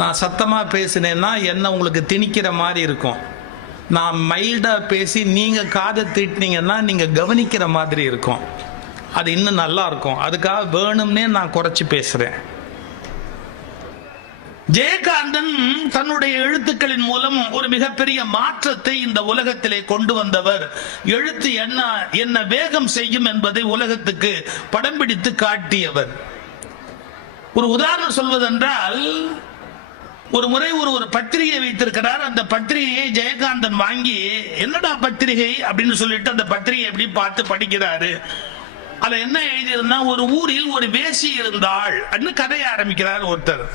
நான் சத்தமாக பேசினேன்னா என்ன உங்களுக்கு திணிக்கிற மாதிரி இருக்கும். நான் மைல்டாக பேசி நீங்கள் காதை தீட்டினீங்கன்னா நீங்கள் கவனிக்கிற மாதிரி இருக்கும். அது இன்னும் நல்லா இருக்கும். அதுக்காக வேணும்னே நான் குறைச்சி பேசுகிறேன். ஜெயகாந்தன் தன்னுடைய எழுத்துக்களின் மூலம் ஒரு மிகப்பெரிய மாற்றத்தை இந்த உலகத்திலே கொண்டு வந்தவர். எழுத்து என்ன வேகம் செய்யும் என்பதை உலகத்துக்கு படம் பிடித்து காட்டியவர். ஒரு உதாரணம் சொல்வதென்றால், ஒரு முறை ஒரு பத்திரிகை வைத்திருக்கிறார். அந்த பத்திரிகையை ஜெயகாந்தன் வாங்கி, என்னடா பத்திரிகை அப்படின்னு சொல்லிட்டு அந்த பத்திரிகை எப்படி பார்த்து படிக்கிறாரு. அதுல என்ன எழுதியிருந்தா, ஒரு ஊரில் ஒரு வேசி இருந்தாள் அப்படின்னு கதையை ஆரம்பிக்கிறார் ஒருத்தர்.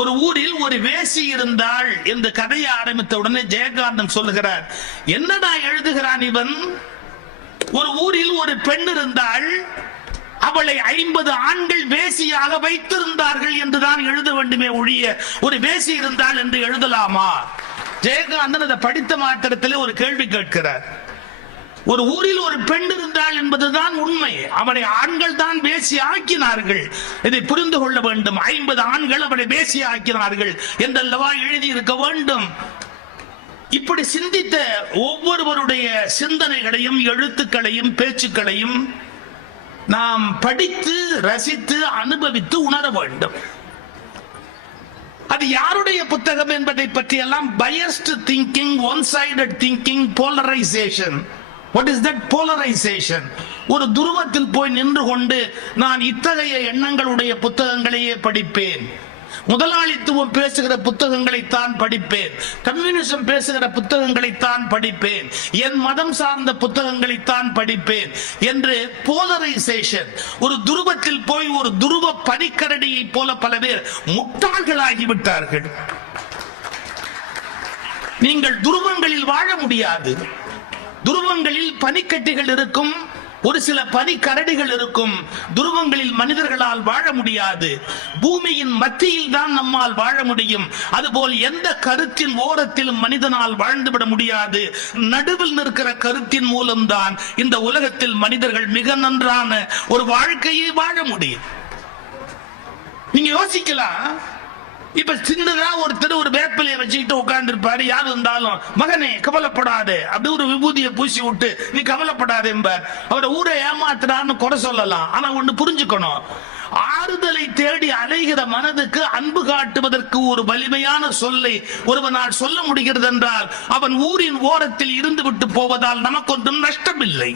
ஒரு ஊரில் ஒரு வேசி இருந்தாள் என்று கதையை ஆரம்பித்த உடனே ஜெயகாந்தன் சொல்லுகிறார், என்னடா எழுதுகிறான் இவன்? ஒரு ஊரில் ஒரு பெண் இருந்தாள், அவளை 50 ஆண்கள் வேசியாக வைத்திருந்தார்கள் என்றுதான் எழுத வேண்டுமே ஒழிய ஒரு வேசி இருந்தாள் என்று எழுதலாமா? ஜெயகாந்தன் அதை படித்த மாத்திரத்திலே ஒரு கேள்வி கேட்கிறார். ஒரு ஊரில் ஒரு பெண் இருந்தாள் என்பதுதான் உண்மை. அவளை ஆண்கள் தான் வேசி ஆக்கினார்கள். இதை புரிந்து கொள்ள வேண்டும். 50 ஆண்கள் அவளை வேசி ஆக்கினார்கள் என்றல்லவா எழுதி இருக்க வேண்டும். இப்படி சிந்தித்த ஒவ்வொருவருடைய சிந்தனைகளையும் எழுத்துக்களையும் பேச்சுக்களையும் நாம் படித்து ரசித்து அனுபவித்து உணர வேண்டும். அது யாருடைய புத்தகம் என்பதை பற்றி எல்லாம் biased thinking, one-sided thinking, polarization. What is that polarization? ஒரு துருவத்தில் போய் நின்று கொண்டு நான் இத்தகைய எண்ணங்களுடைய புத்தகங்களையே படிப்பேன், முதலாளித்துவம் பேசுகிற புத்தகங்களைத்தான் படிப்பேன், கம்யூனிசம் பேசுகிற புத்தகங்களைத்தான் படிப்பேன், என் மதம் சார்ந்த புத்தகங்களைத்தான் படிப்பேன் என்று போலரைசேஷன். ஒரு துருவத்தில் போய் ஒரு துருவ பனிக்கரடியை போல பல பேர் முட்டாள்களாகிவிட்டார்கள். நீங்கள் துருவங்களில் வாழ முடியாது. துருவங்களில் பனிக்கட்டிகள் இருக்கும், ஒரு சில பனிக்கரடிகள் இருக்கும். துருவங்களில் மனிதர்களால் வாழ முடியாது. பூமியின் மத்தியில் தான் நம்மால் வாழ முடியும். அதுபோல் எந்த கருத்தின் ஓரத்திலும் மனிதனால் வாழ்ந்துவிட முடியாது. நடுவில் நிற்கிற கருத்தின் மூலம்தான் இந்த உலகத்தில் மனிதர்கள் மிக நன்றான ஒரு வாழ்க்கையை வாழ முடியும். நீங்க யோசிக்கலாம், இப்ப சின்னதா ஒருத்தர் ஒரு வேப்பிலையை வச்சுக்கிட்டு உட்கார்ந்து இருப்பாரு. யாரு இருந்தாலும், மகனே கவலைப்படாதே அப்படி ஒரு விபூதியை பூசி விட்டு நீ கவலைப்படாதே என்பார். அவரை ஊரை ஏமாத்துறான்னு குறை சொல்லலாம். ஆனா ஒண்ணு புரிஞ்சுக்கணும், ஆறுதலை தேடி அலைகிற மனதுக்கு அன்பு காட்டுவதற்கு ஒரு வலிமையான சொல்லை ஒருவனால் சொல்ல முடிகிறது என்றால் அவன் ஊரின் ஓரத்தில் இருந்து விட்டு போவதால் நமக்கொன்றும் நஷ்டமில்லை.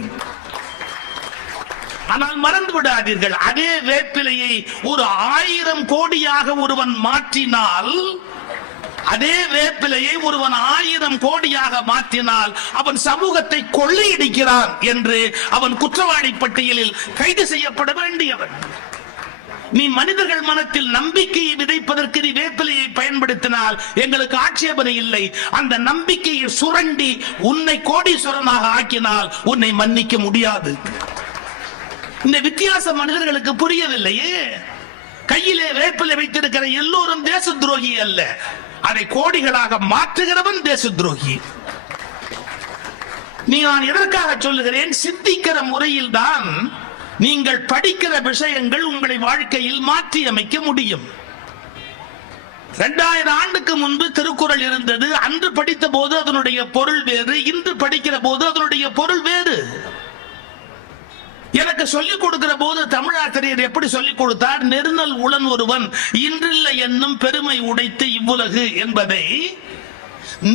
ஆனால் மறந்து விடாதீர்கள், அதே வேப்பிலையை ஒரு 1000 கோடியாக ஒருவன் மாற்றினால், அதே வேப்பிலையை ஒருவன் 1000 கோடியாக மாற்றினால் அவன் சமூகத்தை கொள்ளையடிக்கிறான் என்று அவன் குற்றவாளி பட்டியலில் கைது செய்யப்பட வேண்டியவன். நீ மனிதர்கள் மனத்தில் நம்பிக்கையை விதைப்பதற்கு நீ வேப்பிலையை பயன்படுத்தினால் எங்களுக்கு ஆட்சேபனை இல்லை. அந்த நம்பிக்கையை சுரண்டி உன்னை கோடீஸ்வரனாக ஆக்கினால் உன்னை மன்னிக்க முடியாது. இந்த வித்தியாசம் மனிதர்களுக்கு புரியவில்லையே. கையிலே வேப்பிலை வைத்திருக்கிற எல்லோரும் தேச துரோகி அல்ல, அதை கோடிகளாக மாற்றுகிறவன் தேச துரோகி. நான் எதற்காக சொல்லுகிறேன்? சிந்திக்கிற முறையில் தான் நீங்கள் படிக்கிற விஷயங்கள் உங்களை வாழ்க்கையில் மாற்றி அமைக்க முடியும். 2000 ஆண்டுக்கு முன்பு திருக்குறள் இருந்தது. அன்று படித்த போது அதனுடைய பொருள் வேறு, இன்று படிக்கிற போது அதனுடைய பொருள் வேறு. எனக்கு சொல்லிக் கொடுக்கிற போது தமிழாசிரியர் எப்படி சொல்லிக் கொடுத்தார்? நெருநல் உளன் ஒருவன் இன்றில்லை என்னும் பெருமை உடைத்து இவ்வுலகு என்பதை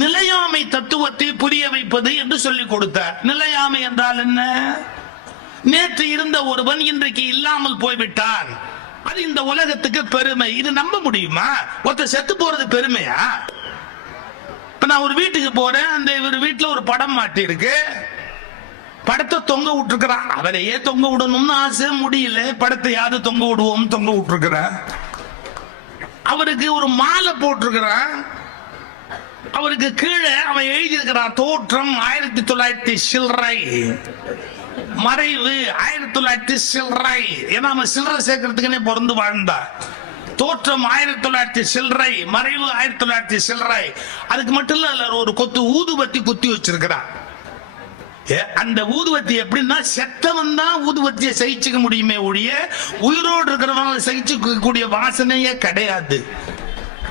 நிலையாமை தத்துவத்தை புரிய வைப்பது என்று சொல்லிக் கொடுத்தார். நிலையாமை என்றால் என்ன? நேற்று இருந்த ஒருவன் இன்றைக்கு இல்லாமல் போய்விட்டான், அது இந்த உலகத்துக்கு பெருமை. இது நம்ப முடியுமா? ஒருத்தர் செத்து போறது பெருமையா? இப்ப நான் ஒரு வீட்டுக்கு போறேன், அந்த வீட்டுல ஒரு படம் மாட்டி இருக்கு, படத்தை தொங்க விட்டுருக்கிறான். அவரையே தொங்க விடணும்னு ஆசை, முடியல. படத்தை யாரு தொங்க விடுவோம் தொங்க விட்டுருக்கிறான். அவருக்கு ஒரு மாலை போட்டிருக்கிறான். அவருக்கு கீழே அவன் எழுதி இருக்கிறான், தோற்றம் 1900 சில்லறை, மறைவு 1900 சில்லறை. ஏன்னா அவன் சில்லறை சேர்க்கறதுக்குன்னே பிறந்து வாழ்ந்தா. தோற்றம் 1900 சில்லறை, மறைவு 1900 சில்லறை. அதுக்கு மட்டும் இல்ல, ஒரு கொத்து ஊதுபத்தி குத்தி வச்சிருக்கிறான். அந்த ஊதுவத்தி எப்படின்னா, செத்தவன் தான் ஊதுவத்தியை சகிச்சுக்க முடியுமே ஒழிய உயிரோடு இருக்கிறவங்க சகிச்சுக்க கூடிய வாசனையே கிடையாது.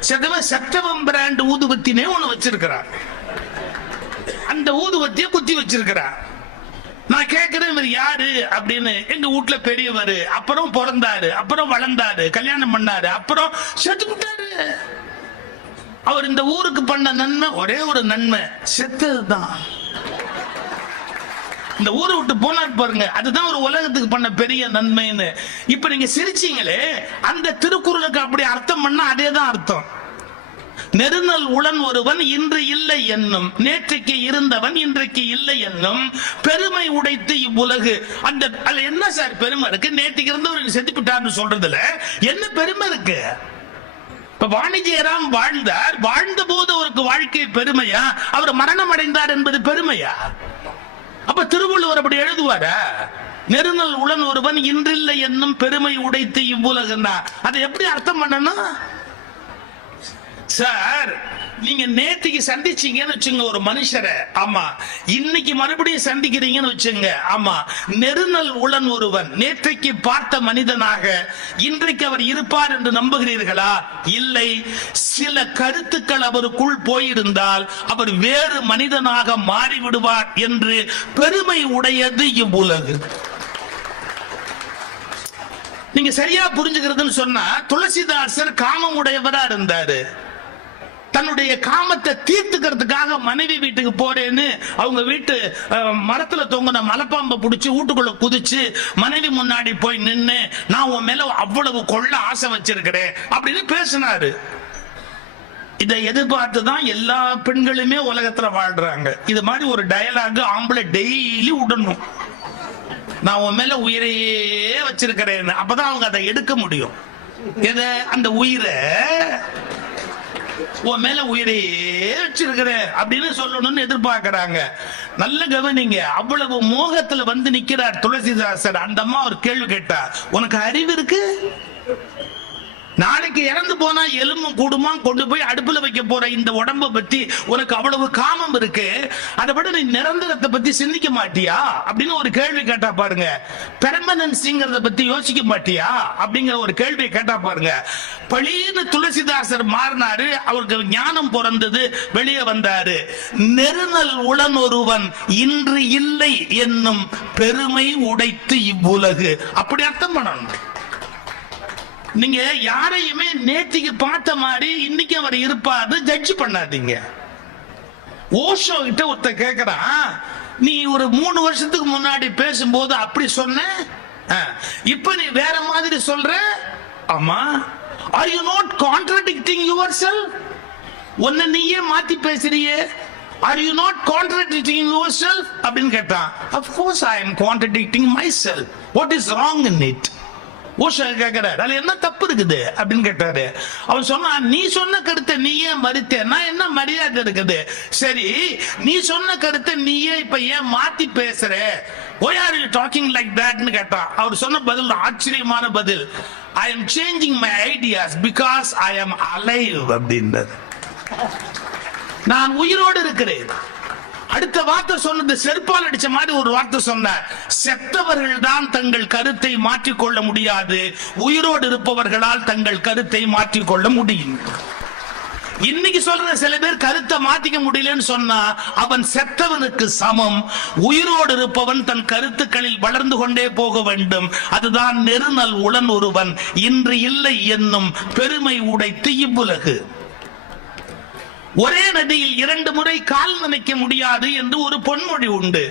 செத்தவன் பிராண்ட் ஊதுபத்தினே ஒண்ணு வச்சிருக்கிறார். அந்த ஊதுபத்திய குத்தி வச்சிருக்கிறார். நான் கேட்கிறேன், இவர் யாரு அப்படின்னு. எங்க வீட்டுல பெரியவர், அப்புறம் பிறந்தாரு, அப்புறம் வளர்ந்தாரு, கல்யாணம் பண்ணாரு, அப்புறம் செத்துட்டாரு. அவர் இந்த ஊருக்கு பண்ண நன்மை ஒரே ஒரு நன்மை, செத்ததுதான். இந்த ஊரை விட்டு போனார் பாருங்க, அதுதான் ஒரு உலகத்துக்கு பண்ண பெரிய நன்மைன்னு. இப்ப நீங்க சிரிச்சீங்களே, அந்த திருக்குறளுக்கு அப்படி அர்த்தம் பண்ணா அதேதான் அர்த்தம். நெருநல் உளன் ஒருவன் இன்று இல்லை என்னும், நேற்றைக்கு இருந்தவன் இன்றைக்கு இல்லை என்னும், பெருமை உடைத்து இவ்வுலகு. அந்த அதுல என்ன சார் பெருமை இருக்கு? நேற்றுக்கு இருந்தவர் செத்துப்பிட்டார்னு சொல்றதுல என்ன பெருமை இருக்கு? இப்ப வாணிஜியராம் வாழ்ந்தார், வாழ்ந்த போது அவருக்கு வாழ்க்கை பெருமையா? அவர் மரணம் அடைந்தார் என்பது பெருமையா? அப்ப திருவள்ளுவர் அப்படி எழுதுவாரா? நெருநல் உளன் ஒருவன் இன்றில்லை என்னும், பெருமை உடைத்து இவ்வுலகுன்னா அதை எப்படி அர்த்தம் பண்ணணும் சார்? நீங்க நேற்றுக்கு சந்திச்சீங்கன்னு வச்சுங்க ஒரு மனுஷரை, ஆமா, இன்னைக்கு மறுபடியும் சந்திக்கிறீங்கன்னு வச்சுங்க, ஆமா. நெருநல் உளன் ஒருவன், நேற்றைக்கு பார்த்த மனிதனாக இன்றைக்கு அவர் இருப்பார் என்று நம்புகிறீர்களா? இல்லை. சில கருத்துக்கள் அவருக்குள் போயிருந்தால் அவர் வேறு மனிதனாக மாறிவிடுவார் என்று பெருமை உடையது இவ்வுலகு. நீங்க சரியா புரிஞ்சுக்கிறதுன்னு சொன்னா, துளசிதாசர் காமம் உடையவரா இருந்தாரு. தன்னுடைய காமத்தை தீர்த்துக்கிறதுக்காக மனைவி வீட்டுக்கு போறேன்னு அவங்க வீட்டு மரத்துல தொங்கின மலைப்பாம்பை பிடிச்சி வீட்டுக்குள்ள குதிச்சு மனைவி முன்னாடி போய் நின்னு, நான் உன் மேல அவ்வளவு கொள்ள ஆசை வச்சிருக்கிறேன் அப்படின்னு பேசினாரு. இதை எதிர்பார்த்துதான் எல்லா பெண்களுமே உலகத்துல வாழ்றாங்க. இது மாதிரி ஒரு டயலாக் ஆம்பளை டெய்லி விடணும், நான் உன் மேல உயிரையே வச்சிருக்கிறேன். அப்பதான் அவங்க அதை எடுக்க முடியும். எதை? அந்த உயிரை, உன் மேல உயிரையே வச்சிருக்கிறேன் அப்படின்னு சொல்லணும்னு எதிர்பார்க்கிறாங்க. நல்ல கவனிங்க, அவ்வளவு மோகத்துல வந்து நிக்கிறார் துளசிதாசர். அந்த அம்மா ஒரு கேள்வி கேட்டா, உனக்கு அறிவு இருக்கு? நாளைக்கு இறந்து போனா எலும்பும் கூடுமா, கொண்டு போய் அடுப்புல வைக்க போற இந்த உடம்ப பத்தி உனக்கு அவ்வளவு காமம் இருக்கு, அதை விட நீ நிரந்தரத்தை பத்தி சிந்திக்க மாட்டியா அப்படின்னு ஒரு கேள்வி கேட்டா பாருங்க. பெர்மனன்சிங்கிறத பத்தி யோசிக்க மாட்டியா அப்படிங்கிற ஒரு கேள்வியை கேட்டா பாருங்க. பழின்னு துளசிதாசர் மாறினாரு, அவருக்கு ஞானம் பிறந்தது, வெளியே வந்தாரு. நெருநல் உளன் ஒருவன் இன்று இல்லை என்னும், பெருமை உடைத்து இவ்வுலகு. அப்படி அர்த்தம் பண்ணணும். நீங்க யாரையுமே நேத்திக்கு பார்த்த மாதிரி இன்னைக்கு அவர் இருப்பாரு ஜட்ஜ் பண்ணாதீங்க. ஓஷோ கிட்ட ஒருத்த கேக்குறான், நீ ஒரு 3 வருஷத்துக்கு முன்னாடி பேசும்போது அப்படி சொன்ன, இப்ப நீ வேற மாதிரி சொல்ற. ஆமா. Are you not contradicting yourself? உன்னை நீயே மாத்தி பேசுறியே. Are you not contradicting yourself? அப்படின்னு கேட்டான். Of course I am contradicting myself. What is wrong in it? Osho கேட்கிறார், அதுல என்ன தப்பு இருக்குது அப்படின்னு கேட்டாரு. அவன் சொன்னா, நீ சொன்ன கருத்தை நீயே மறுத்த, நான் என்ன மரியாதை இருக்குது? சரி, நீ சொன்ன கருத்தை நீயே இப்ப ஏன் மாத்தி பேசுற? Why are you talking like that ன்னு கேட்டான். அவர் சொன்ன பதில் ஆச்சரியமான பதில். I am changing my ideas because I am alive அப்படின்றது. நான் உயிரோடு இருக்கிறேன். அடுத்த வார்த்தை சொன்னது செருப்பால் அடிச்ச மாதிரி ஒரு வார்த்தை சொன்னார். செத்தவர்கள் தான் தங்கள் கருத்தை மாற்றிக்கொள்ள முடியாது, உயிரோடு இருப்பவர்களால் தங்கள் கருத்தை மாற்றிக்கொள்ள முடியும். இன்னைக்கு சொல்ற சில பேர் கருத்தை மாத்திக்க முடியலன்னு சொன்னா அவன் செத்தவனுக்கு சமம். உயிரோடு இருப்பவன் தன் கருத்துக்களில் வளர்ந்து கொண்டே போக வேண்டும். அதுதான் நெருநல் உளன் ஒருவன் இன்று இல்லை என்னும், பெருமை உடைத்து இவ்வுலகு. ஒரே நதியில் 2 முறை கால் நனைக்க முடியாது என்று ஒரு பொன்மொழி உண்டு.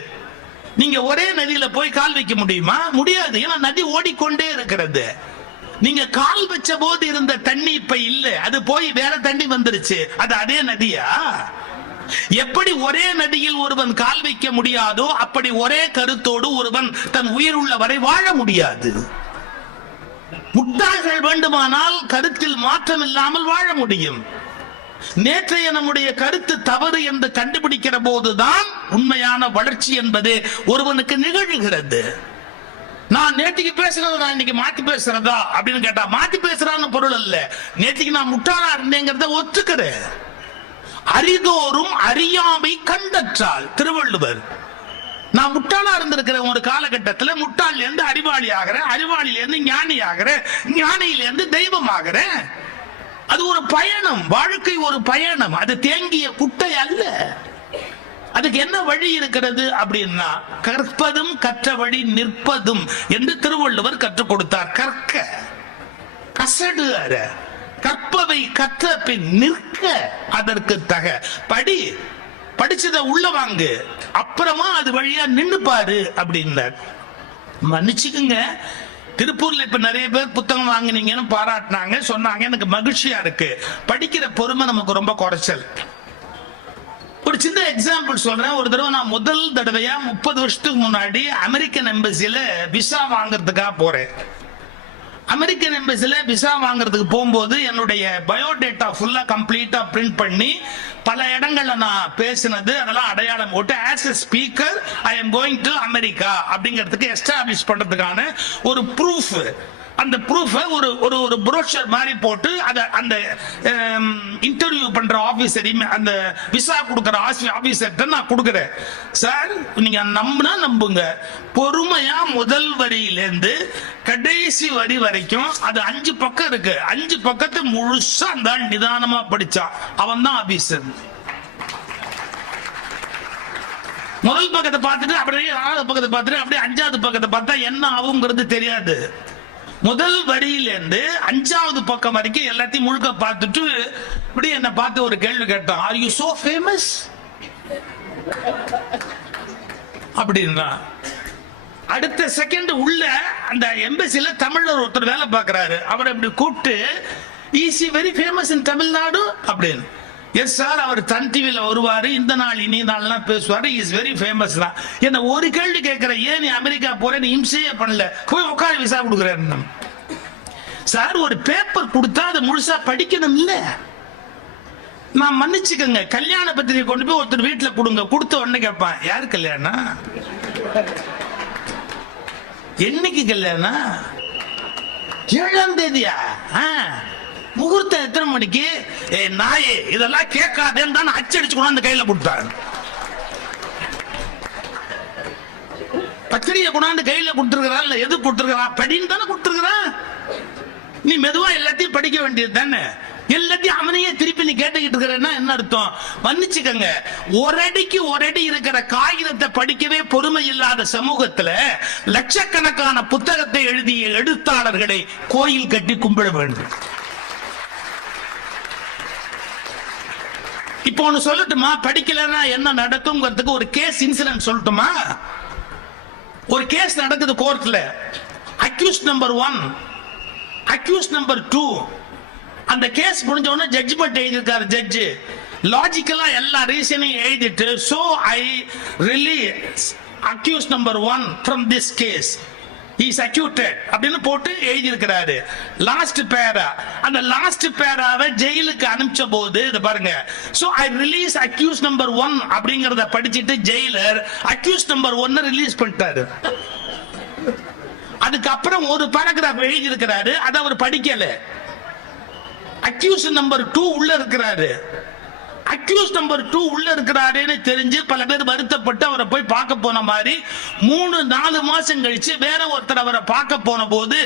நீங்க ஒரே நதியில போய் கால் வைக்க முடியுமா? முடியாது. ஏன்னா நதி ஓடிக்கொண்டே இருக்கிறது. நீங்க கால் வச்ச போது இருந்த தண்ணி இப்ப இல்ல, அது போய் வேற தண்ணி வந்துருச்சு. அது அதே நதியா? எப்படி ஒரே நதியில் ஒருவன் கால் வைக்க முடியாதோ, அப்படி ஒரே கருத்தோடு ஒருவன் தன் உயிர் உள்ள வரை வாழ முடியாது. முட்டாள்கள் வேண்டுமானால் கருத்தில் மாற்றம் இல்லாமல் வாழ முடியும். நேற்றைய நம்முடைய கருத்து தவறு என்று கண்டுபிடிக்கிற போதுதான் உண்மையான வளர்ச்சி என்பது ஒருவனுக்கு நிகழ்கிறது. நான் நேற்றுக்கு பேசுறது நான் இன்னைக்கு மாத்தி பேசுறதா அப்படின்னு கேட்டா, மாத்தி பேசுறான்னு பொருள் அல்ல. நேற்றுக்கு நான் முட்டாளா இருந்தேங்கிறத ஒத்துக்கிறேன். அறிதோறும் அறியாமை கண்டற்றால் திருவள்ளுவர். நான் முட்டாளா இருந்திருக்கிற ஒரு காலகட்டத்தில் முட்டாள் இருந்து அறிவாளி ஆகிறேன், அறிவாளியில இருந்து ஞானி ஆகிறேன், ஞானியில இருந்து தெய்வம் ஆகிறேன். அது ஒரு ஒரு பயணம், வாழ்க்கை ஒரு பயணம், அது தேங்கிய குட்டை அல்ல. அதுக்கு என்ன வழி இருக்கிறது அப்படின்னா, கற்பதும் கற்ற வழி நிற்பதும் என்று திருவள்ளுவர் கற்றுக் கொடுத்தார். கற்க கசடு அற, கற்பவை கற்ற பின் நிற்க அதற்கு தக. படி, படிச்சத உள்ள வாங்கு, அப்புறமா அது வழியா நின்னு பாரு அப்படின்னார். மன்னிச்சுக்குங்க, திருப்பூர்ல இப்ப நிறைய பேர் புத்தகம் வாங்கினீங்கன்னு பாராட்டினாங்க, சொன்னாங்க. எனக்கு மகிழ்ச்சியா இருக்கு. படிக்கிற பொறுமை நமக்கு ரொம்ப குறைச்சல். ஒரு சின்ன எக்ஸாம்பிள் சொல்றேன். ஒரு தடவை நான் முதல் தடவையா 30 வருஷத்துக்கு முன்னாடி அமெரிக்கன் எம்பசில விசா வாங்குறதுக்காக போறேன். அமெரிக்கன் எம்பசில விசா வாங்குறதுக்கு போகும்போது என்னுடைய பயோடேட்டா ஃபுல்லா கம்ப்ளீட்டா பிரிண்ட் பண்ணி பல இடங்கள்ல நான் பேசினது அதெல்லாம் அடையாளம் போட்டு as a speaker I am going to America அப்படிங்கிறதுக்கு எஸ்டாப்ளிஷ் பண்றதுக்கான ஒரு ப்ரூஃப், அந்த ப்ரூஃபை ஒரு ஒரு ப்ரோஷர் மாதிரி போட்டு அதை அந்த இன்டர்வியூ பண்ற ஆபீசர், அந்த விசா கொடுக்கிற ஆபீசர்கிட்ட நான் கொடுக்குறேன். சார், நீங்க நம்புனா நம்புங்க, பொறுமையா முதல் வரியிலேருந்து கடைசி வரி வரைக்கும் அது 5 பக்கம் இருக்கு, 5 பக்கத்தை முழுசா அந்த நிதானமா படிச்சா அவன் தான் ஆபீசர். முதல் பக்கத்தை பார்த்துட்டு அப்படியே 4வது பக்கத்தை பார்த்துட்டு அப்படியே 5வது பக்கத்தை பார்த்தா என்ன ஆகுங்கிறது தெரியாது. முதல் வரியிலிருந்து 5வது பக்கம் வரைக்கும் எல்லாத்தையும் முழுக்க பார்த்துட்டு இப்படி என்ன பார்த்து ஒரு கேள்வி கேட்டான். ஆர் யூ சோ ஃபேமஸ் அப்படின்னா, அடுத்த செகண்ட் உள்ள அந்த எம்பசில தமிழர் ஒருத்தர் வேலை பார்க்கிறாரு. அவரை இப்படி கூப்பிட்டு, is he very famous in Tamil Nadu அப்படின்னு. எஸ் சார், அவர் சன் டிவில வருவாரு, இந்த நாள் இனி நாள்லாம் பேசுவாரு, இஸ் வெரி ஃபேமஸ் தான். என்ன ஒரு கேள்வி கேட்கிற, ஏன் நீ அமெரிக்கா போறேன்னு இம்சையே பண்ணல, போய் உட்காந்து விசா கொடுக்குறேன். சார், ஒரு பேப்பர் கொடுத்தா அதை முழுசா படிக்கணும் இல்ல? நான் மன்னிச்சுக்கங்க, கல்யாண பத்திரிகை கொண்டு போய் ஒருத்தர் வீட்டுல கொடுங்க, கொடுத்த உடனே கேட்பான், யாரு கல்யாணம், என்னைக்கு கல்யாணம், 7ஆம் தேதியா, முகூர்த்தம் எத்தனை மணிக்கு, நாயே இதெல்லாம் கேட்காதேன்னு தான் அச்சடிச்சு கொண்டாந்து கையில கொடுத்தாங்க. பத்திரிகை கொண்டாந்து கையில கொடுத்துருக்கிறான், இல்ல எது கொடுத்துருக்கிறான், படின்னு தானே கொடுத்துருக்கிறான். நீ மெதுவா எல்லாத்தையும் படிக்க வேண்டியது தானே. எல்லாத்தையும் அவனையே திருப்பி நீ கேட்டுக்கிட்டு இருக்கிறன்னா என்ன அர்த்தம்? மன்னிச்சுக்கங்க, ஒரு அடிக்கு ஒரு அடி இருக்கிற காகிதத்தை படிக்கவே பொறுமை இல்லாத சமூகத்துல லட்சக்கணக்கான புத்தகத்தை எழுதிய எழுத்தாளர்களை கோயில் கட்டி கும்பிட வேண்டும். இப்போ ஒண்ணு சொல்லட்டுமா, படிக்கலன்னா என்ன நடக்கும்ங்கிறதுக்கு ஒரு கேஸ் இன்சிடென்ட் சொல்லட்டுமா? ஒரு கேஸ் நடக்குது கோர்ட்ல. Accused number 1, accused number 2. அந்த கேஸ் முடிஞ்ச உடனே ஜட்ஜ்மெண்ட் எழுதியிருக்காரு ஜட்ஜ். லாஜிக்கலா எல்லா ரீசனையும் எழுதிட்டு, so I release accused number 1 from this case. He is acquitted அப்படின்னு போட்டு எழுதி இருக்கிறாரு. லாஸ்ட் பேரா, அந்த லாஸ்ட் பேராவை ஜெயிலுக்கு அனுப்பிச்ச போது இத பாருங்க, so I release accused number 1 அப்படிங்கறத படிச்சிட்டு ஜெயிலர் accused number 1 ரிலீஸ் பண்ணிட்டாரு. அதுக்கு அப்புறம் ஒரு பாராகிராஃப் எழுதி இருக்கிறாரு, அத அவர் படிக்கல. accused number 2 உள்ள இருக்கிறாரு. அக்யூஸ் நம்பர் 2 உள்ள இருக்கிறாருன்னு தெரிஞ்சு பல பேர் வருத்தப்பட்டு அவரை போய் பார்க்க போன மாதிரி 3-4 மாசம் கழிச்சு வேற ஒருத்தர் அவரை பார்க்க போன போது,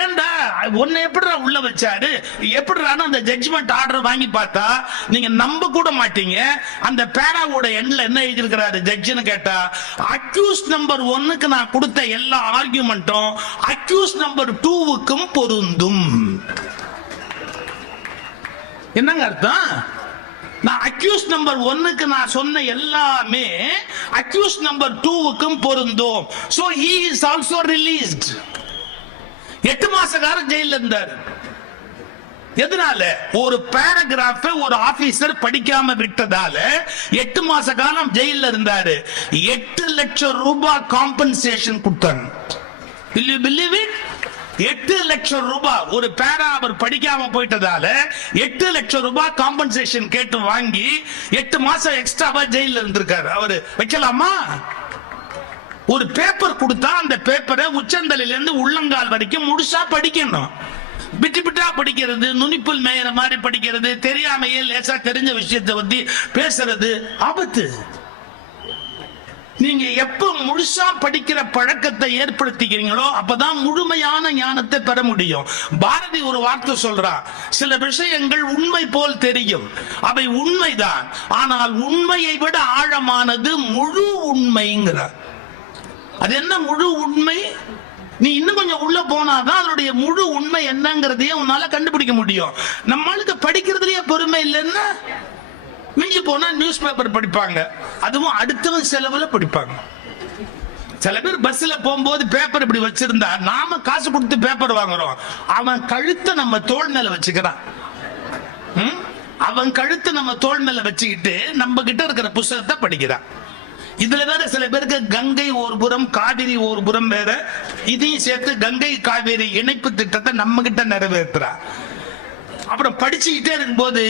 ஏண்டா உன்னை எப்படிடா உள்ள வச்சாரு, எப்படிடான்னு அந்த ஜட்ஜ்மெண்ட் ஆர்டர் வாங்கி பார்த்தா நீங்க நம்ப கூட மாட்டீங்க. அந்த பேராவோட எண்ட்ல என்ன எழுதியிருக்கிறாரு ஜட்ஜ்னு கேட்டா, அக்யூஸ் நம்பர் 1க்கு நான் கொடுத்த எல்லா ஆர்குமெண்ட்டும் அக்யூஸ் நம்பர் 2வுக்கும் பொருந்தும். என்னங்க அர்த்தம்? நான் அக்யூஸ் நம்பர் 1க்கு நான் சொன்ன எல்லாமே அக்யூஸ் நம்பர் 2வுக்கும் பொருந்தும். So he is also released. 8 மாச காலம் ஜெயில இருந்தார். எதனால? ஒரு பேராகிராஃபை ஒரு ஆபீசர் படிக்காம விட்டதால 8 மாச காலம் ஜெயில இருந்தாரு. 8 லட்சம் ரூபாய் காம்பன்சேஷன் கொடுத்தாங்க. Will you believe it? 8 லட்சம் ரூபாய் ஒரு பேரா அவர் படிக்காம போயிட்டதால 8 லட்சம் ரூபாய் காம்பன்சேஷன் கேட்டு வாங்கி 8 மாசம் எக்ஸ்ட்ராவா ஜெயில இருந்திருக்காரு. அவரு வைக்கலாமா? ஒரு பேப்பர் கொடுத்தா அந்த பேப்பரை உச்சந்தலையில இருந்து உள்ளங்கால் வரைக்கும் முழுசா படிக்கணும். பிட்டு பிட்டா படிக்கிறது, நுனிப்புல் மேயற மாதிரி படிக்கிறது, தெரியாமையே லேசா தெரிஞ்ச விஷயத்தை பத்தி பேசுறது ஆபத்து. நீங்க எப்ப முழுசா படிக்கிற பழக்கத்தை ஏற்படுத்திக்கிறீங்களோ அப்பதான் முழுமையான ஞானத்தை பெற முடியும். பாரதி ஒரு வார்த்தை சொல்றான், சில விஷயங்கள் உண்மை போல் தெரியும், அவை உண்மைதான், ஆனால் உண்மையை விட ஆழமானது முழு உண்மைங்கிறார். அது என்ன முழு உண்மை? நீ இன்னும் கொஞ்சம் உள்ள போனாதான் அதனுடைய முழு உண்மை என்னங்கிறதையே உன்னால கண்டுபிடிக்க முடியும். நம்மளுக்கு படிக்கிறதுலயே பொறுமை இல்லைன்னா மிஞ்சி போனா நியூஸ் பேப்பர் படிப்பாங்க, அதுவும் அடுத்தவன் செலவுல படிப்பாங்க. சில பேர் பஸ்ல போகும்போது பேப்பர் இப்படி வச்சிருந்தா நாம காசு கொடுத்து பேப்பர் வாங்குறோம், அவன் கழுத்தை நம்ம தோள் மேல வச்சுக்கிறான். அவன் கழுத்தை நம்ம தோள் மேல வச்சுக்கிட்டு நம்ம கிட்ட இருக்கிற புத்தகத்தை படிக்கிறான். இதுல வேற சில பேருக்கு கங்கை ஒரு புறம் காவிரி ஒரு புறம் வேற, இதையும் சேர்த்து கங்கை காவிரி இணைப்பு திட்டத்தை நம்ம கிட்ட நிறைவேற்றுறா. அப்புறம் படிச்சுக்கிட்டே இருக்கும்போது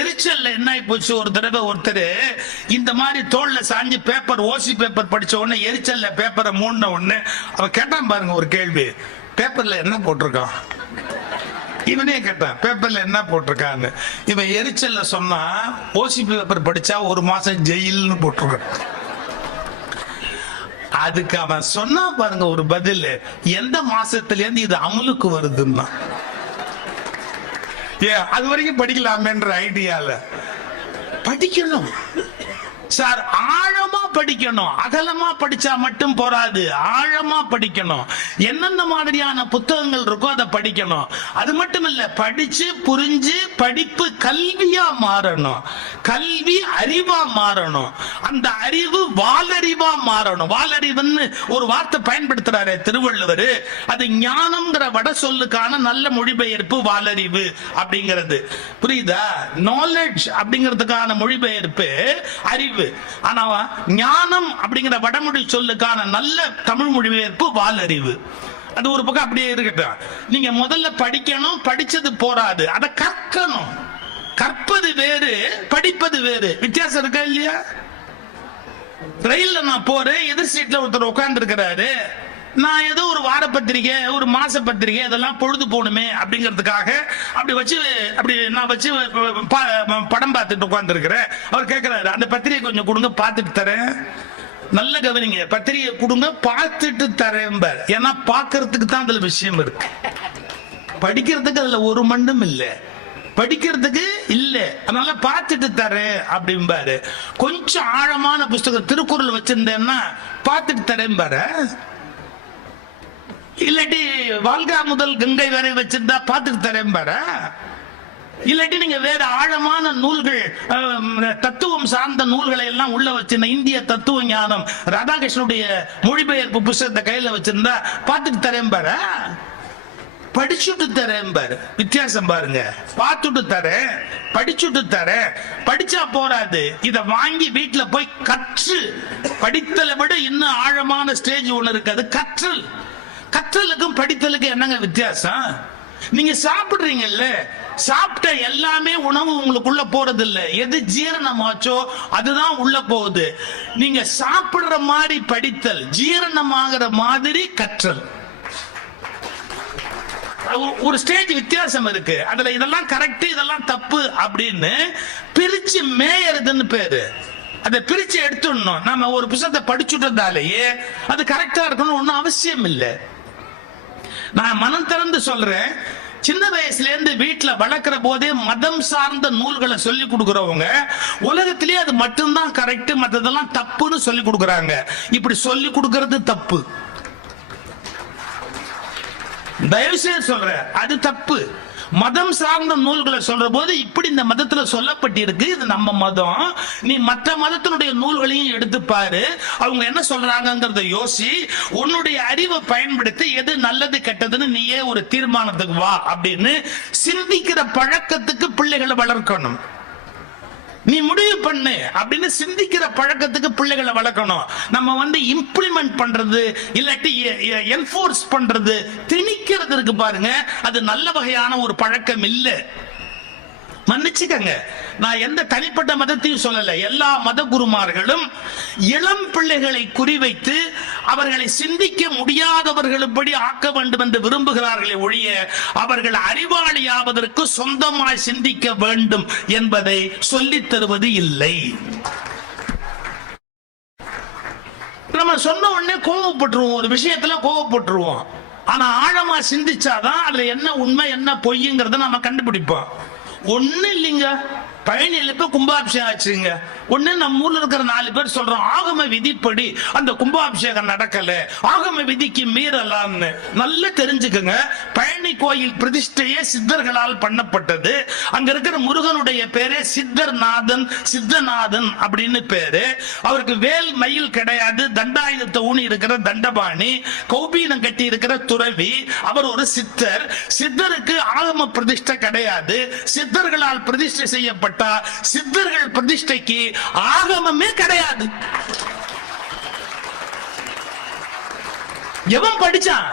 எரிச்சல்ல என்ன ஆகி போச்சு, ஒரு தடவை ஒருத்தர் இந்த மாதிரி தோல்ல சாஞ்சு பேப்பர் ஓசி பேப்பர் படிச்ச உடனே எரிச்சல்ல பேப்பரை மூடின உடனே அவன் கேட்டான் பாருங்க ஒரு கேள்வி, பேப்பர்ல என்ன போட்டிருக்கான்? இவனே கேட்டான் பேப்பர்ல என்ன போட்டிருக்கான்னு. இவன் எரிச்சல்ல சொன்னா ஓசி பேப்பர் படிச்சா 1 மாசம் ஜெயில்னு போட்டிருக்கான். அதுக்கு அவன் சொன்னா பாருங்க ஒரு பதில், எந்த மாசத்துல இருந்து இது அமலுக்கு வருதுன்னா அது வரைக்கும் படிக்கலாமேன்ற ஐடியால படிக்கணும் சார். ஆழமா படிக்கணும், அகலமா படிச்சா மட்டும் போராது, ஆழமா படிக்கணும். என்னென்ன மாதிரியான புத்தகங்கள் இருக்கோ அதை படிக்கணும். அது மட்டும் இல்ல, படிச்சு புரிஞ்சு படிப்பு கல்வியா மாறணும், கல்வி அறிவா மாறணும், அந்த அறிவு வாலறிவா மாறணும். வாலறிவுன்னு ஒரு வார்த்தை பயன்படுத்துறாரு திருவள்ளுவர், அது ஞானம்ங்கிற வட சொல்லுக்கான நல்ல மொழிபெயர்ப்பு வாலறிவு அப்படிங்கிறது. புரியுதா? நாலேஜ் அப்படிங்கிறதுக்கான மொழிபெயர்ப்பு அறிவு, ஆனா ஞானம் அப்படிங்கிற வடமொழி சொல்லுக்கான நல்ல தமிழ் மொழிபெயர்ப்பு வாலறிவு. அது ஒரு பக்கம் அப்படியே இருக்கட்டும். நீங்க முதல்ல படிக்கணும், படிச்சது போராது, அதை கற்கணும். கற்பது வேறு, படிப்பது வேறு. வித்தியாசம் இருக்கா இல்லையா? ரயில்ல நான் போறேன், எதிர் சீட்ல ஒருத்தர் உட்கார்ந்து இருக்கிறாரு, நான் ஏதோ ஒரு வார பத்திரிகை ஒரு மாச பத்திரிகை இதெல்லாம் பொழுது போகணுமே அப்படிங்கிறதுக்காக அப்படி வச்சு அப்படி நான் வச்சு படம் பார்த்துட்டு உட்கார்ந்து இருக்கிறேன். அவர் கேட்கிறாரு, அந்த பத்திரிகை கொஞ்சம் கொடுங்க பார்த்துட்டு தரேன். நல்ல கவனிங்க, பத்திரிகை கொடுங்க பார்த்துட்டு தரேன். ஏன்னா பார்க்கறதுக்கு தான் அதுல விஷயம் இருக்கு, படிக்கிறதுக்கு அதுல ஒரு மண்ணும் இல்லை, படிக்கிறதுக்கு இல்ல, அதனால பார்த்துட்டு தரேன் அப்படிம்பாரு. கொஞ்சம் ஆழமான புஸ்தகம் திருக்குறள் வச்சிருந்தேன்னா பார்த்துட்டு தரேன் பாரு. இல்லாட்டி வால்கா முதல் கங்கை வரை வச்சிருந்தா பார்த்துட்டு தரேன் பாரு. இல்லாட்டி நீங்க வேற ஆழமான நூல்கள், தத்துவம் சார்ந்த நூல்களை எல்லாம் உள்ள வச்சிருந்த இந்திய தத்துவ ஞானம் ராதாகிருஷ்ணனுடைய மொழிபெயர்ப்பு புத்தகத்தை கையில வச்சிருந்தா பார்த்துட்டு தரேன் பாரு. படிச்சுட்டு தரேன் பாரு. வித்தியாசம் பாருங்க. பார்த்துட்டு தரேன், படிச்சுட்டு தரேன். படிச்சா போராது, இத வாங்கி வீட்டுல போய் கற்று, படித்தலை விட இன்னும் ஆழமான ஸ்டேஜ் ஒண்ணு இருக்கு, அது கற்றல். கற்றலுக்கும் படித்தலுக்கும் என்னங்க வித்தியாசம்? நீங்க சாப்பிடுறீங்கல்ல, சாப்பிட்ட எல்லாமே உணவு உங்களுக்குள்ள போறது இல்ல, எது ஜீரணமாச்சோ அதுதான் உள்ள போகுது. நீங்க சாப்பிடுற மாதிரி படித்தல், ஜீரணமாகிற மாதிரி கற்றல். ஒரு ஸ்டேஜ் வித்தியாசம் இருக்கு. அதுல இதெல்லாம் கரெக்ட் இதெல்லாம் தப்பு அப்படின்னு பிரிச்சு மேயறதுன்னு பேரு. அதை பிரிச்சு எடுத்துடணும். நம்ம ஒரு புத்தகத்தை படிச்சுட்டதாலேயே அது கரெக்டா இருக்கணும் ஒன்னும் அவசியம் இல்லை. நான் மனம் திறந்து சொல்றேன், சின்ன வயசுல இருந்து வீட்டுல வளர்க்கிற போதே மதம் சார்ந்த நூல்களை சொல்லி கொடுக்கறவங்க உலகத்திலேயே அது மட்டும்தான் கரெக்ட், மற்றதெல்லாம் தப்புன்னு சொல்லி கொடுக்கறாங்க. இப்படி சொல்லி கொடுக்கறது தப்பு. தயவு செய்து சொல்றேன், அது தப்பு. மதம் சார்ந்த நூல்களை சொல்ற போது இப்படி இந்த மதத்துல சொல்லப்பட்டிருக்கு, இது நம்ம மதம், நீ மற்ற மதத்தினுடைய நூல்களையும் எடுத்து பாரு, அவங்க என்ன சொல்றாங்கிறத யோசி, உன்னுடைய அறிவை பயன்படுத்தி எது நல்லது கெட்டதுன்னு நீயே ஒரு தீர்மானத்துக்கு வா அப்படின்னு சிந்திக்கிற பழக்கத்துக்கு பிள்ளைகளை வளர்க்கணும். நீ முடிவு பண்ணு அப்படின்னு சிந்திக்கிற பழக்கத்துக்கு பிள்ளைகளை வளர்க்கணும். நம்ம இம்ப்ளிமெண்ட் பண்றது இல்லாட்டி என்ஃபோர்ஸ் பண்றது, திணிக்கிறது இருக்கு பாருங்க, அது நல்ல வகையான ஒரு பழக்கம் இல்லை. மன்னிச்சுக்கங்க, நான் எந்த தனிப்பட்ட மதத்தையும் சொல்லல. எல்லா மத குருமார்களும் இளம் பிள்ளைகளை குறிவைத்து அவர்களை சிந்திக்க முடியாதவர்களும்படி ஆக்க வேண்டும் என்று விரும்புகிறார்களே ஒழிய அவர்கள் அறிவாளியாவதற்கு சொந்தமாய் சிந்திக்க வேண்டும் என்பதை சொல்லித் தருவது இல்லை. நம்ம சொன்ன உடனே கோவப்பட்டுருவோம், ஒரு விஷயத்துல கோவப்பட்டுருவோம். ஆனா ஆழமா சிந்திச்சாதான் அதுல என்ன உண்மை என்ன பொய்ங்கிறத நம்ம கண்டுபிடிப்போம். ஒண்ணு இல்லைங்க, பழனியில இப்ப கும்பாபிஷேகம் ஆச்சுங்க. ஒண்ணு நம்ம ஊர்ல இருக்கிற 4 பேர் சொல்றோம் ஆகம விதிப்படி அந்த கும்பாபிஷேகம் நடக்கல, ஆகம விதிக்கு மீறலாம்னு. நல்லா தெரிஞ்சுக்கங்க, பழனி கோயில் பிரதிஷ்டையே சித்தர்களால் பண்ணப்பட்டது. அங்க இருக்கிற முருகனுடைய பேரே சித்தர்நாதன், சித்தநாதன் அப்படின்னு பேரு. அவருக்கு வேல் மயில் கிடையாது, தண்டாயுதத்தை ஊனி இருக்கிற தண்டபாணி, கௌபீனம் கட்டி இருக்கிற துறவி. அவர் ஒரு சித்தர். சித்தருக்கு ஆகம பிரதிஷ்டை கிடையாது. சித்தர்களால் பிரதிஷ்டை செய்யப்பட்ட சித்தர்கள் பிரதிஷ்டைக்கு ஆகமமே கிடையாது. எவன் படிச்சான்?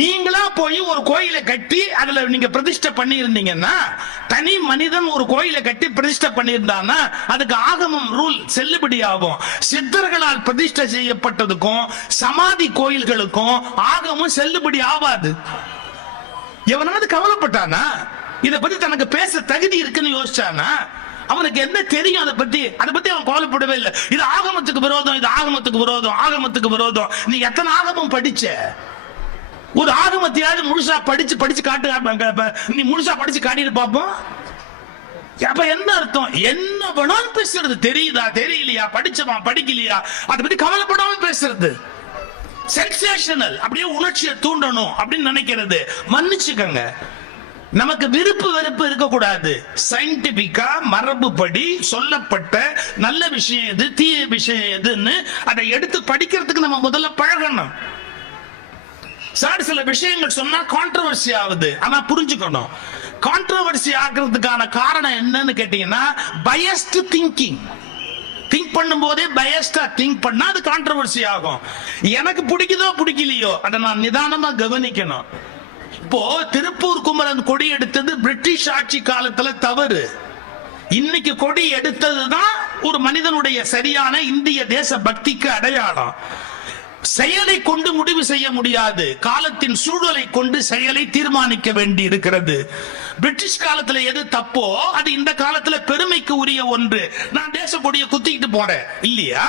நீங்களா போய் ஒரு கோயிலை கட்டி அதுல நீங்க பிரதிஷ்டை பண்ணி இருந்தீங்கன்னா, தனி மனிதன் ஒரு கோயிலை கட்டி பிரதிஷ்டை பண்ணியிருந்தானா அதுக்கு ஆகமம் ரூல் செல்லுபடி ஆகும். சித்தர்களால் பிரதிஷ்டை செய்யப்பட்டதுக்கும் சமாதி கோயில்களுக்கும் ஆகமம் செல்லுபடி ஆகாது. எவனாவது கவலைப்பட்டானா? இதை பத்தி தனக்கு பேச தகுதி இருக்குன்னு யோசிச்சானா? அவனுக்கு என்ன தெரியும் அதை பத்தி அவன் கவலைப்படவே இல்லை. இது ஆகமத்துக்கு விரோதம், இது ஆகமத்துக்கு விரோதம், ஆகமத்துக்கு விரோதம். நீ எத்தனை ஆகமம் படிச்ச? ஒரு ஆகமத்தையாவது முழுசா படிச்சு காட்டு. நீ முழுசா படிச்சு காட்டிட்டு பாப்போம். அப்ப என்ன அர்த்தம்? என்ன வேணாலும் பேசுறது, தெரியுதா தெரியலையா, படிச்சவா படிக்கலையா, அதை பத்தி கவலைப்படாம பேசுறது. சென்சேஷனல், அப்படியே உணர்ச்சியை தூண்டணும் அப்படின்னு நினைக்கிறது. மன்னிச்சுக்கங்க, நமக்கு விருப்பு வெறுப்பு இருக்கக்கூடாது. சயின்டிபிக்கா மரபுப்படி சொல்லப்பட்ட நல்ல விஷயம் எது, தீய விஷயம் எதுன்னு அதை எடுத்து படிக்கிறதுக்கு நம்ம முதல்ல பழகணும். சார் சில விஷயங்கள் சொன்னா கான்ட்ரோவர்சி ஆகுது, ஆனா புரிஞ்சுக்கணும். கான்ட்ரோவர்சி ஆகிறதுக்கான காரணம் என்னன்னு கேட்டீங்கன்னா, பையஸ்ட் திங்கிங். திங்க் பண்ணும் போதே பையஸ்டா திங்க் பண்ணா அது கான்ட்ரோவர்சி ஆகும். எனக்கு பிடிக்குதோ பிடிக்கலையோ அதை நான் நிதானமா கவனிக்கணும். இப்போ திருப்பூர் குமரன் கொடி எடுத்தது பிரிட்டிஷ் ஆட்சி காலத்துல தவறு. இன்னைக்கு கொடி எடுத்ததுதான் ஒரு மனிதனுடைய சரியான இந்திய தேச பக்திக்கு அடையாளம். செயலை கொண்டு முடிவு செய்ய முடியாது, காலத்தின் சூழலை கொண்டு செயலை தீர்மானிக்க வேண்டி இருக்கிறது. பிரிட்டிஷ் காலத்துல எது தப்போ அது இந்த காலத்துல பெருமைக்கு உரிய ஒன்று. நான் தேச கொடியை குத்திக்கிட்டு போறேன் இல்லையா?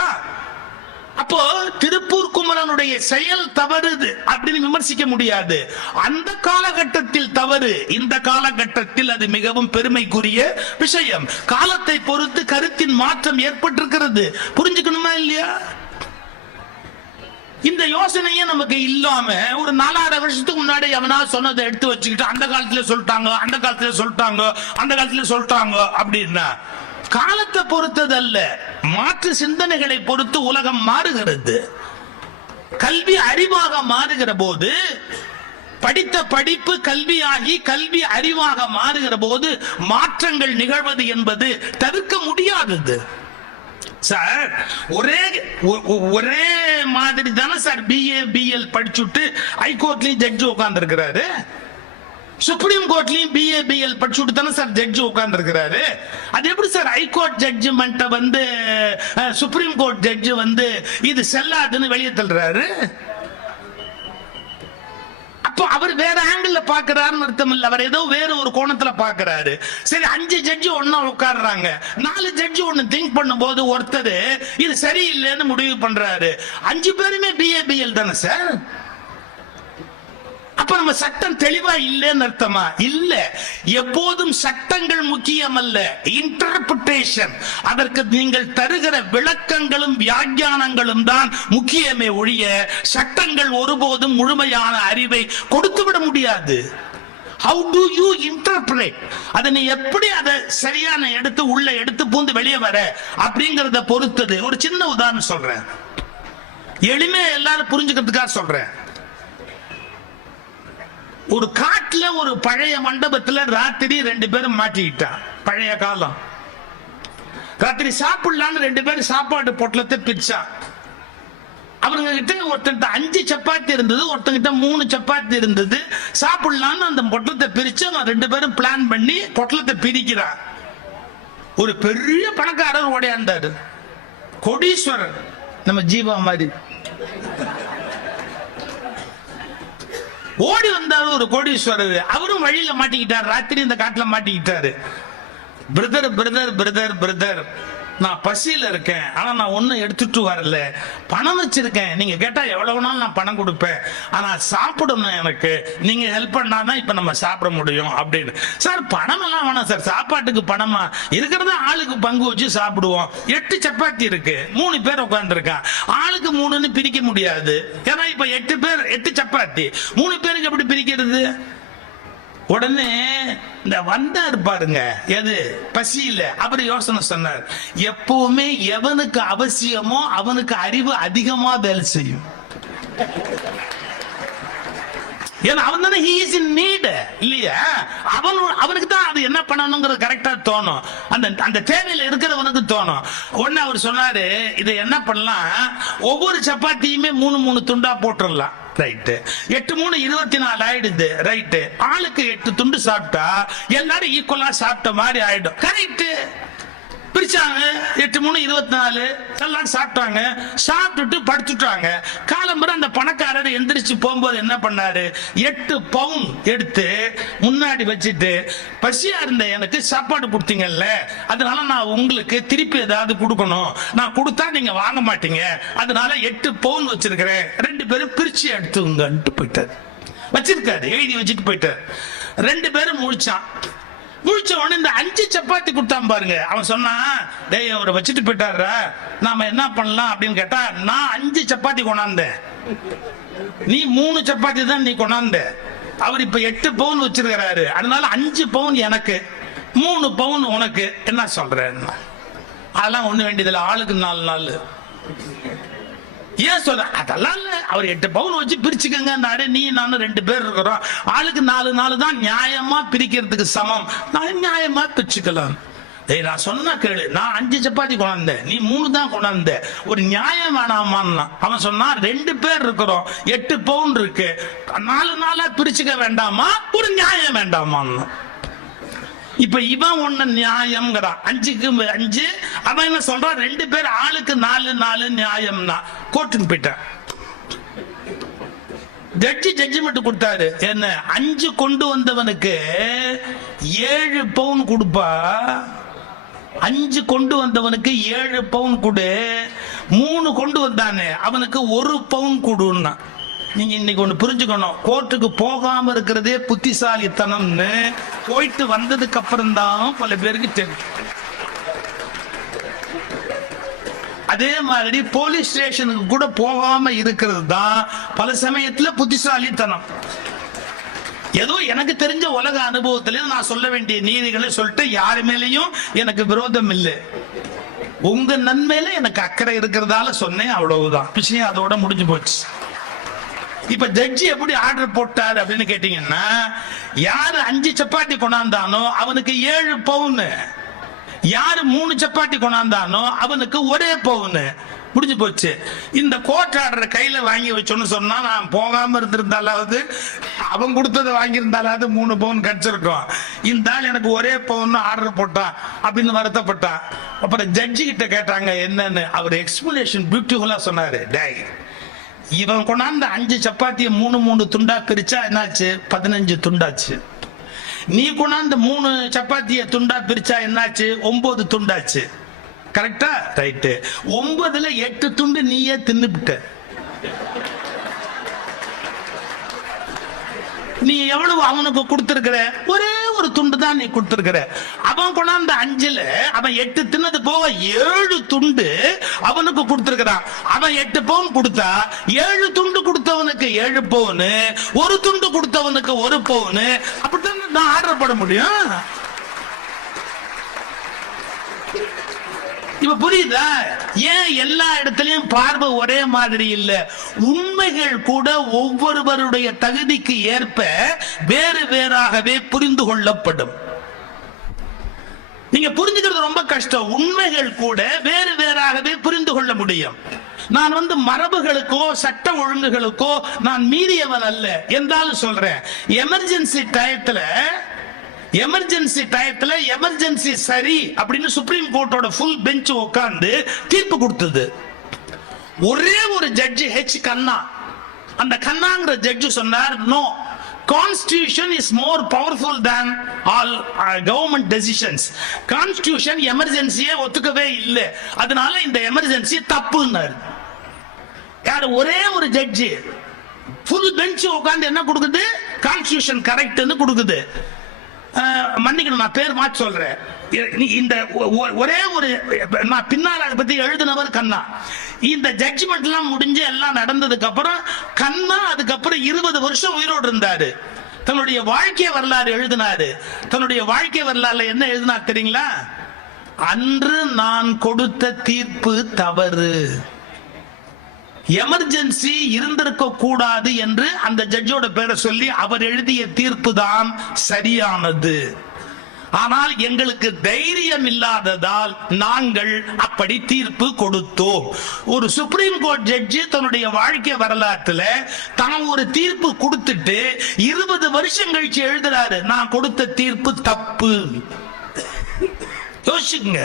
அப்போ திருப்பூர் குமரனுடைய செயல் தவறுது அப்படின்னு விமர்சிக்க முடியாது. அந்த காலகட்டத்தில் தவறு, இந்த காலகட்டத்தில் அது மிகவும் பெருமைக்குரிய விஷயம். காலத்தை பொறுத்து கருத்தின் மாற்றம் ஏற்பட்டிருக்கிறது. புரிஞ்சுக்கணுமா இல்லையா? இந்த யோசனையே நமக்கு இல்லாம ஒரு 4,000 வருஷத்துக்கு முன்னாடி அவனா சொன்னதை எடுத்து வச்சுக்கிட்டு அந்த காலத்துல சொல்லிட்டாங்க, அந்த காலத்துல சொல்லிட்டாங்க, அந்த காலத்துல சொல்லிட்டாங்க அப்படின்னா காலத்தை பொறுத்தது அல்ல, மாற்று சிந்தனைகளை பொறுத்து உலகம் மாறுகிறது. கல்வி அறிவாக மாறுகிற போது, படித்த படிப்பு கல்வியாகி கல்வி அறிவாக மாறுகிற போது மாற்றங்கள் நிகழ்வது என்பது தவிர்க்க முடியாதது. சார் ஒரே மாதிரி தானே சார் BA BL படிச்சுட்டு ஹைகோர்ட்லயும் ஜட்ஜ் உட்கார்ந்து இருக்கிறாரு, சுப்ரீம் கோர்ட்லயும் BA BL படிச்சுட்டு தானே சார் ஜட்ஜ் உட்கார்ந்து இருக்கிறாரு. அது எப்படி சார் ஹைகோர்ட் ஜட்ஜ்மெண்ட் வந்து சுப்ரீம் கோர்ட் ஜட்ஜ் வந்து இது செல்லாதுன்னு வெளியே தள்ளுறாரு? அப்போ அவர் வேற ஆங்கிள் பாக்குறாருன்னு அர்த்தம் இல்ல, அவர் ஏதோ வேற ஒரு கோணத்துல பாக்குறாரு. சரி, 5 ஜட்ஜி ஒன்னா உட்கார்றாங்க, 4 ஜட்ஜி ஒன்னு திங்க் பண்ணும் போது ஒருத்தர் இது சரியில்லைன்னு முடிவு பண்றாரு. 5 பேருமே BA BL தானே சார்? அப்ப நம்ம சட்டம் தெளிவா இல்லைன்னு அர்த்தமா? இல்ல. எப்போதும் சட்டங்கள் முக்கியம் அல்ல, இன்டர்பிரேஷன், அதற்கு நீங்கள் தருகிற விளக்கங்களும் வியாக்கியானங்களும் தான் முக்கியமே ஒழிய சட்டங்கள் ஒருபோதும் முழுமையான அறிவை கொடுத்துவிட முடியாது. How do you interpret? அதை நீ எப்படி அதை சரியான எடுத்து உள்ள எடுத்து பூந்து வெளியே வர அப்படிங்கறத பொறுத்தது. ஒரு சின்ன உதாரணம் சொல்றேன், எளிமையா எல்லாரும் புரிஞ்சுக்கிறதுக்காக சொல்றேன். ஒரு காட்டுல ஒரு பழைய மண்டபத்துல ராத்திரி 2 பேரும் மாட்டிக்கிட்டான். பழைய காலம், ராத்திரி சாப்பிடலான்னு 2 பேரும் சாப்பாடு பொட்டலத்தை பிரிச்சான். அவருங்க கிட்ட ஒருத்தங்கிட்ட 5 சப்பாத்தி இருந்தது, ஒருத்தங்கிட்ட 3 சப்பாத்தி இருந்தது. சாப்பிடலான்னு அந்த பொட்டலத்தை பிரிச்சு அவன் 2 பேரும் பிளான் பண்ணி பொட்டலத்தை பிரிக்கிறான். ஒரு பெரிய பணக்காரர் ஓடியாண்டாரு, கோடீஸ்வரர், நம்ம ஜீவா மாதிரி ஓடி வந்தாரு ஒரு கோடீஸ்வரர். அவரும் வழியில மாட்டிக்கிட்டார், ராத்திரி இந்த காட்டுல மாட்டிக்கிட்டாரு. பிரதர் பிரதர் பிரதர் பிரதர் நான் பசியில இருக்கேன், ஆனா நான் ஒண்ணும் எடுத்துட்டு வரல, பணம் வச்சிருக்கேன், நீங்க கேட்டா எவ்வளவுனாலும் நான் பணம் கொடுப்பேன், ஆனா சாப்பிடணும், எனக்கு நீங்க ஹெல்ப் பண்ணாதான் இப்ப நம்ம சாப்பிட முடியும் அப்படின்னு. சார் பணம் எல்லாம் வேணாம் சார், சாப்பாட்டுக்கு பணமா இருக்கிறத ஆளுக்கு பங்கு வச்சு சாப்பிடுவோம். 8 சப்பாத்தி இருக்கு, 3 பேர் உட்கார்ந்து இருக்கான், ஆளுக்கு 3ன்னு பிரிக்க முடியாது. ஏன்னா இப்ப 8 பேர் 8 சப்பாத்தி, 3 பேருக்கு எப்படி பிரிக்கிறது? உடனே இந்த வந்தார் பாருங்க, எது பசியில, அவர் யோசனை சொன்னார், எப்பவுமே எவனுக்கு அவசியமோ அவனுக்கு அறிவு அதிகமா வேலை செய்யும். ஏன்னா அவன் தானே he is in need இல்லையா, அவனுக்கு தான் அது என்ன பண்ணணுங்கிறது கரெக்டா தோணும், அந்த தேவையில இருக்கிறவனுக்கு தோணும். உடனே அவர் சொன்னாரு, இதை என்ன பண்ணலாம், ஒவ்வொரு சப்பாத்தியுமே 3 துண்டா போட்டுடலாம். ரைட்டு, 8 3 24 ஆயிடுது. ரைட்டு, ஆளுக்கு 8 துண்டு சாப்பிட்டா எல்லாரும் ஈக்குவலா சாப்பிட்ட மாதிரி ஆயிடும். கரெக்ட், பிரிச்சாங்க. 8 3 24 எல்லாம் சாப்பிட்டாங்க. சாப்பிட்டுட்டு படுத்துட்டாங்க. காலம்பர அந்த பணக்காரர் எந்திரிச்சு போகும்போது என்ன பண்ணாரு, 8 பவுன் எடுத்து முன்னாடி வச்சுட்டு, பசியா இருந்த எனக்கு சாப்பாடு கொடுத்தீங்கல்ல, அதனால நான் உங்களுக்கு திருப்பி ஏதாவது கொடுக்கணும், நான் கொடுத்தா நீங்க வாங்க மாட்டீங்க, அதனால 8 பவுன் வச்சிருக்கிறேன், 2 பேரும் பிரிச்சு எடுத்துங்கன்ட்டு போயிட்டார். வச்சிருக்காரு, எழுதி வச்சுட்டு போயிட்டார். 2 பேரும் முழிச்சான். முழிச்ச உடனே இந்த 5 சப்பாத்தி கொடுத்தான் பாருங்க. அவன் சொன்னான், டேய் அவரை வச்சுட்டு போயிட்டாரு, நாம என்ன பண்ணலாம் அப்படின்னு கேட்டா, நான் 5 சப்பாத்தி கொண்டாந்தேன், நீ 3 சப்பாத்தி தான் நீ கொண்டாந்த, அவர் இப்ப 8 பவுன் வச்சிருக்கிறாரு, அதனால 5 பவுன் எனக்கு, 3 பவுன் உனக்கு, என்ன சொல்றேன்? அதெல்லாம் ஒண்ணு வேண்டியதில்லை, ஆளுக்கு 4 நாள். ஏன் சொல்ற, அதெல்லாம் இல்ல, அவர் 8 பவுன் வச்சு பிரிச்சுக்கங்க, நீ நானும் 2 பேர் இருக்கிறோம், ஆளுக்கு 4 நாள் தான் நியாயமா பிரிக்கிறதுக்கு சமம், நான் நியாயமா பிரிச்சுக்கலாம். நான் சொன்னா கேளு, நான் 5 சப்பாத்தி கொண்டாந்தேன், நீ 3 தான் கொண்டாந்த, ஒரு நியாயம் வேணாமான்னா. அவன் சொன்னா 2 பேர் இருக்கிறோம், 8 பவுன் இருக்கு, 4 நாளா பிரிச்சுக்க வேண்டாமா, ஒரு நியாயம் வேண்டாமான்னா. இப்ப இவன் ஒண்ணு நியாயம்ங்கிறான், 5க்கு 5. அவன் என்ன சொல்றான், 2 பேர் ஆளுக்கு 4 நியாயம்னா. கோர்ட்டுக்கு போயிட்டான். ஜட்ஜ்மெண்ட் கொடுத்தாரு, என்ன 5 கொண்டு வந்தவனுக்கு 7 பவுன் கொடுப்பா, 5 கொண்டு வந்தவனுக்கு 7 பவுன் கொடு, 3 கொண்டு வந்தானே அவனுக்கு 1 பவுன் கொடுன்னா. நீங்க இன்னைக்கு ஒண்ணு புரிஞ்சுக்கணும், கோர்ட்டுக்கு போகாம இருக்கிறதே புத்திசாலித்தனம்னு போயிட்டு வந்ததுக்கு அப்புறம் தான் பல பேருக்கு தெரியும். அதே மாதிரி போலீஸ் ஸ்டேஷனுக்கு கூட போகாம இருக்கிறது தான் பல சமயத்துல புத்திசாலித்தனம். ஏதோ எனக்கு தெரிஞ்ச உலக அனுபவத்தில நான் சொல்ல வேண்டிய நீதிகளை சொல்லிட்டு யாரு மேலேயும் எனக்கு விரோதம் இல்லை, உங்க நன்மையில எனக்கு அக்கறை இருக்கிறதால சொன்னேன், அவ்வளவுதான் விஷயம், அதோட முடிஞ்சு போச்சு. இப்ப ஜட்ஜி எப்படி ஆர்டர் போட்டாரு அப்படின்னு கேட்டீங்கன்னா, யாரு 5 சப்பாத்தி கொண்டாந்தானோ அவனுக்கு 7 பவுன், யாரு 3 சப்பாத்தி கொண்டாந்தானோ அவனுக்கு 1 பவுன், முடிஞ்சு போச்சு. இந்த கோர்ட் ஆர்டரை கையில வாங்கி வச்சோன்னு சொன்னா, நான் போகாம இருந்திருந்தாலாவது, அவன் கொடுத்ததை வாங்கியிருந்தாலாவது 3 பவுன் கிடைச்சிருக்கும். இந்த ஆள் எனக்கு 1 பவுன் ஆர்டர் போட்டான் அப்படின்னு வருத்தப்பட்டான். அப்புறம் ஜட்ஜி கிட்ட கேட்டாங்க என்னன்னு, அவர் எக்ஸ்பிளனேஷன் பியூட்டிஃபுல்லா சொன்னாரு. டேய், இவன் கொண்டாந்த 5 சப்பாத்தியை 3 துண்டா பிரிச்சா என்னாச்சு, 15 துண்டாச்சு. நீ கொண்டாந்த 3 சப்பாத்திய துண்டா பிரிச்சா என்னாச்சு, 9 துண்டாச்சு. கரெக்டா? ரைட்டு. 9ல 8 துண்டு நீயே தின்னுபிட்ட. நீ எவ்வளவு அவனுக்கு கொடுத்திருக்கிற, ஒரே ஒரு துண்டு தான் நீ கொடுத்திருக்கிற. அவன் கொண்டாந்த 5ல அவன் 8 தின்னது போக 7 துண்டு அவனுக்கு கொடுத்திருக்கிறான். அவன் 8 பவுன் கொடுத்தா 7 துண்டு கொடுத்தவனுக்கு 7 பவுன், 1 துண்டு கொடுத்தவனுக்கு 1 பவுன். அப்படித்தான் நான் ஆர்டர் போட முடியும். இப்ப புரியுதா? ஏன் எல்லா இடத்திலையும் பார்வை ஒரே மாதிரி இல்ல? உண்மைகள் கூட ஒவ்வொருவருடைய தகுதிக்கு ஏற்ப வேறு வேறாகவே புரிந்து கொள்ளப்படும். நீங்க புரிஞ்சுக்கிறது ரொம்ப கஷ்டம். உண்மைகள் கூட வேறு வேறாகவே புரிந்து கொள்ள முடியும். நான் மரபுகளுக்கோ சட்ட ஒழுங்குகளுக்கோ நான் மீறியவன் அல்ல என்றாலும் சொல்றேன். எமர்ஜென்சி டயத்துல எமர்ஜென்சி சரி அப்படின்னு சுப்ரீம் கோர்ட்டோட ஃபுல் பெஞ்ச் உட்கார்ந்து தீர்ப்பு கொடுத்தது. ஒரே ஒரு ஜட்ஜி கண்ணா, அந்த கண்ணாங்கிற ஜட்ஜி சொன்னார், no, Constitution is more powerful than all government decisions. Constitution எமர்ஜென்சியை ஒத்துக்கவே இல்லை, அதனால இந்த எமர்ஜென்சி தப்புன்னாரு. யார்? ஒரே ஒரு ஜட்ஜி ஃபுல் பெஞ்ச் உட்கார்ந்து என்ன கொடுக்குது? கான்ஸ்டிடியூஷன் கரெக்ட்னு கொடுக்குது. மன்னிக்கணும், நான் பேர் மாற்றி சொல்றேன். இந்த ஒரே ஒரு, நான் பின்னால் அதை பத்தி எழுதினவர் கண்ணா. இந்த ஜட்ஜ்மெண்ட் எல்லாம் முடிஞ்சு எல்லாம் நடந்ததுக்கு அப்புறம் கண்ணா அதுக்கப்புறம் 20 வருஷம் உயிரோடு இருந்தாரு. தன்னுடைய வாழ்க்கை வரலாறு எழுதினாரு. தன்னுடைய வாழ்க்கை வரலாறுல என்ன எழுதினார் தெரியுங்களா? அன்று நான் கொடுத்த தீர்ப்பு தவறு, எமர்ஜென்சி இருந்திருக்க கூடாது என்று அந்த ஜட்ஜோட பேரை சொல்லி அவர் எழுதிய தீர்ப்பு தான் சரியானது. ஆனால் எங்களுக்கு தைரியம் இல்லாததால் நாங்கள் அப்படி தீர்ப்பு கொடுத்தோம். ஒரு சுப்ரீம் கோர்ட் ஜட்ஜி தன்னுடைய வாழ்க்கை வரலாற்றுல தான் ஒரு தீர்ப்பு கொடுத்துட்டு 20 வருஷம் கழிச்சு எழுதுறாரு, நான் கொடுத்த தீர்ப்பு தப்பு. யோசிச்சுங்க,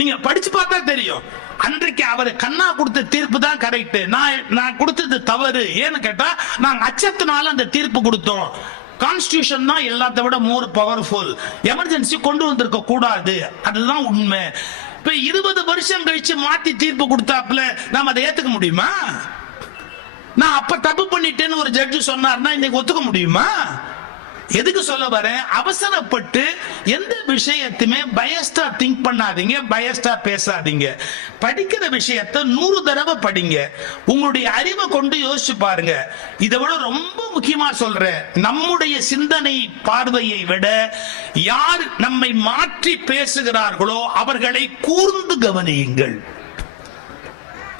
நீங்க படிச்சு பார்த்தா தெரியும். அன்றைக்கு அவர் கண்ணா கொடுத்த தீர்ப்பு தான் கரெக்ட், நான் கொடுத்தது தவறு. ஏன்னு கேட்டா நாங்க அச்சத்தினால அந்த தீர்ப்பு கொடுத்தோம். கான்ஸ்டிடியூஷன் தான் எல்லாத்த விட மோர் பவர்ஃபுல், எமர்ஜென்சி கொண்டு வந்திருக்க கூடாது, அதுதான் உண்மை. இப்ப 20 வருஷம் கழிச்சு மாத்தி தீர்ப்பு கொடுத்தாப்புல நாம அதை ஏத்துக்க முடியுமா? நான் அப்ப தப்பு பண்ணிட்டேன்னு ஒரு ஜட்ஜ் சொன்னார்னா இன்னைக்கு ஒத்துக்க முடியுமா? எதுக்கு சொல்ல வரேன்? அவசரப்பட்டு எந்த விஷயத்தையுமே பயஸ்டா திங்க் பண்ணாதீங்க, பயஸ்டா பேசாதீங்க. படிக்கிற விஷயத்தை 100 தடவை படிங்க, உங்களுடைய அறிவை கொண்டு யோசிச்சு பாருங்க. இதை விட ரொம்ப முக்கியமா சொல்றேன், நம்முடைய சிந்தனை பார்வையை விட யார் நம்மை மாற்றி பேசுகிறார்களோ அவர்களை கூர்ந்து கவனியுங்கள்.